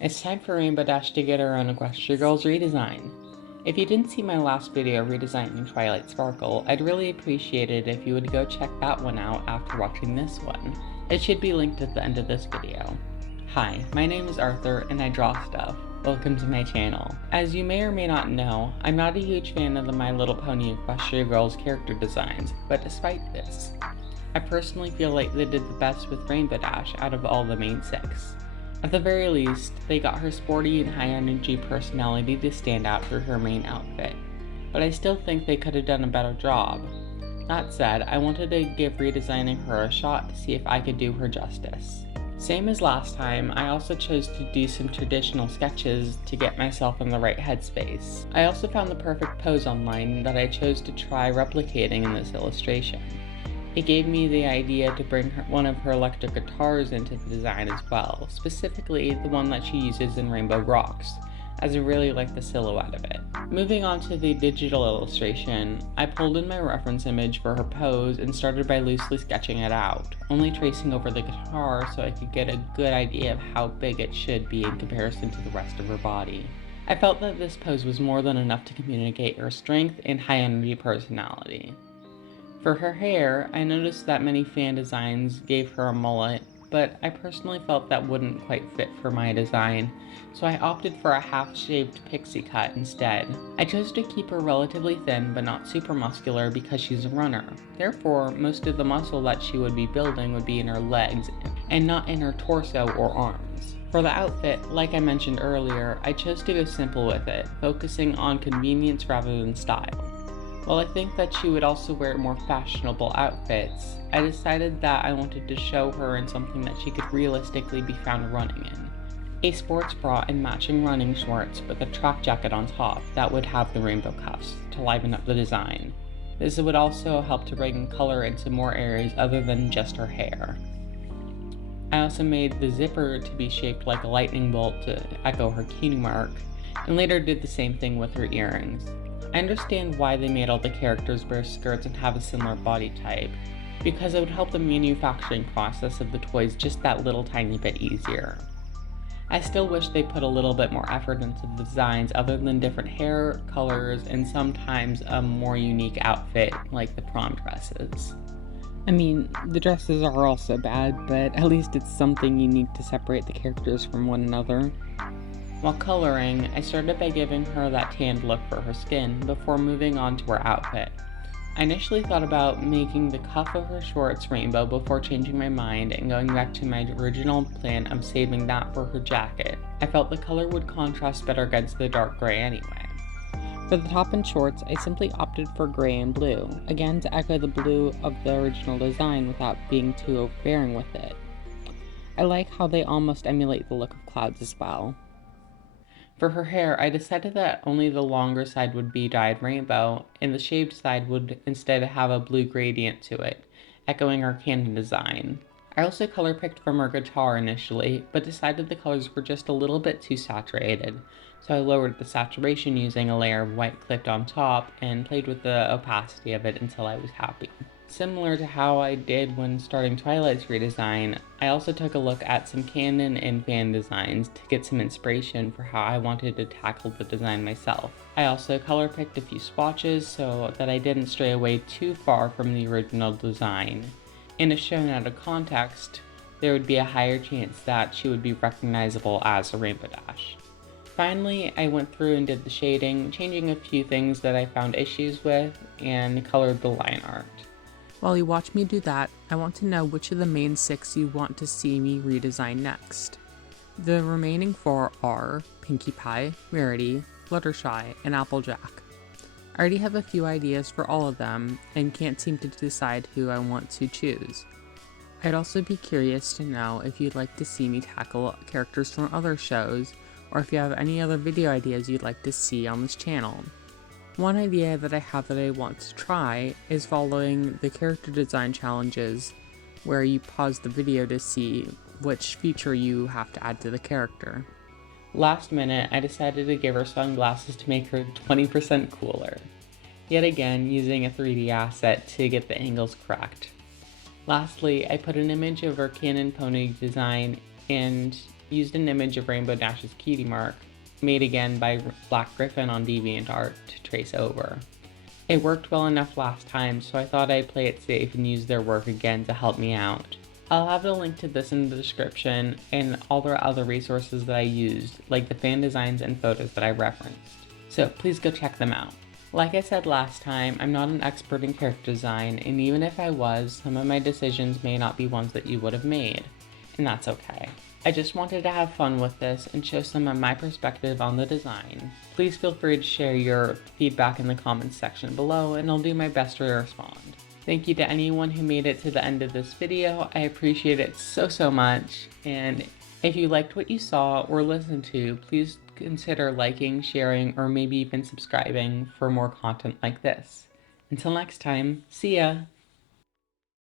It's time for Rainbow Dash to get her own Equestria Girls redesign. If you didn't see my last video redesigning Twilight Sparkle, I'd really appreciate it if you would go check that one out after watching this one. It should be linked at the end of this video. Hi, my name is Arthur and I draw stuff. Welcome to my channel. As you may or may not know, I'm not a huge fan of the My Little Pony Equestria Girls character designs, but despite this, I personally feel like they did the best with Rainbow Dash out of all the main 6. At the very least, they got her sporty and high-energy personality to stand out through her main outfit, but I still think they could have done a better job. That said, I wanted to give redesigning her a shot to see if I could do her justice. Same as last time, I also chose to do some traditional sketches to get myself in the right headspace. I also found the perfect pose online that I chose to try replicating in this illustration. It gave me the idea to bring one of her electric guitars into the design as well, specifically the one that she uses in Rainbow Rocks, as I really like the silhouette of it. Moving on to the digital illustration, I pulled in my reference image for her pose and started by loosely sketching it out, only tracing over the guitar so I could get a good idea of how big it should be in comparison to the rest of her body. I felt that this pose was more than enough to communicate her strength and high energy personality. For her hair, I noticed that many fan designs gave her a mullet, but I personally felt that wouldn't quite fit for my design, so I opted for a half-shaved pixie cut instead. I chose to keep her relatively thin but not super muscular because she's a runner. Therefore, most of the muscle that she would be building would be in her legs and not in her torso or arms. For the outfit, like I mentioned earlier, I chose to go simple with it, focusing on convenience rather than style. While I think that she would also wear more fashionable outfits, I decided that I wanted to show her in something that she could realistically be found running in. A sports bra and matching running shorts with a track jacket on top that would have the rainbow cuffs to liven up the design. This would also help to bring color into more areas other than just her hair. I also made the zipper to be shaped like a lightning bolt to echo her key mark, and later did the same thing with her earrings. I understand why they made all the characters wear skirts and have a similar body type, because it would help the manufacturing process of the toys just that little tiny bit easier. I still wish they put a little bit more effort into the designs other than different hair colors and sometimes a more unique outfit like the prom dresses. I mean, the dresses are also bad, but at least it's something unique to separate the characters from one another. While coloring, I started by giving her that tanned look for her skin before moving on to her outfit. I initially thought about making the cuff of her shorts rainbow before changing my mind and going back to my original plan of saving that for her jacket. I felt the color would contrast better against the dark gray anyway. For the top and shorts, I simply opted for gray and blue, again to echo the blue of the original design without being too overbearing with it. I like how they almost emulate the look of clouds as well. For her hair, I decided that only the longer side would be dyed rainbow, and the shaved side would instead have a blue gradient to it, echoing her canon design. I also color picked from her guitar initially, but decided the colors were just a little bit too saturated, so I lowered the saturation using a layer of white clipped on top and played with the opacity of it until I was happy. Similar to how I did when starting Twilight's redesign, I also took a look at some canon and fan designs to get some inspiration for how I wanted to tackle the design myself. I also color picked a few swatches so that I didn't stray away too far from the original design. And if shown out of context, there would be a higher chance that she would be recognizable as a Rainbow Dash. Finally, I went through and did the shading, changing a few things that I found issues with, and colored the line art. While you watch me do that, I want to know which of the main 6 you want to see me redesign next. The remaining 4 are Pinkie Pie, Rarity, Fluttershy, and Applejack. I already have a few ideas for all of them, and can't seem to decide who I want to choose. I'd also be curious to know if you'd like to see me tackle characters from other shows, or if you have any other video ideas you'd like to see on this channel. One idea that I have that I want to try is following the character design challenges, where you pause the video to see which feature you have to add to the character. Last minute, I decided to give her sunglasses to make her 20% cooler. Yet again, using a 3D asset to get the angles correct. Lastly, I put an image of her canon pony design and used an image of Rainbow Dash's cutie mark, made again by Black Griffin on DeviantArt, to trace over. It worked well enough last time, so I thought I'd play it safe and use their work again to help me out. I'll have a link to this in the description and all the other resources that I used, like the fan designs and photos that I referenced. So please go check them out. Like I said last time, I'm not an expert in character design, and even if I was, some of my decisions may not be ones that you would have made, and that's okay. I just wanted to have fun with this and show some of my perspective on the design. Please feel free to share your feedback in the comments section below, and I'll do my best to respond. Thank you to anyone who made it to the end of this video. I appreciate it so much, and if you liked what you saw or listened to, please consider liking, sharing, or maybe even subscribing for more content like this. Until next time, see ya!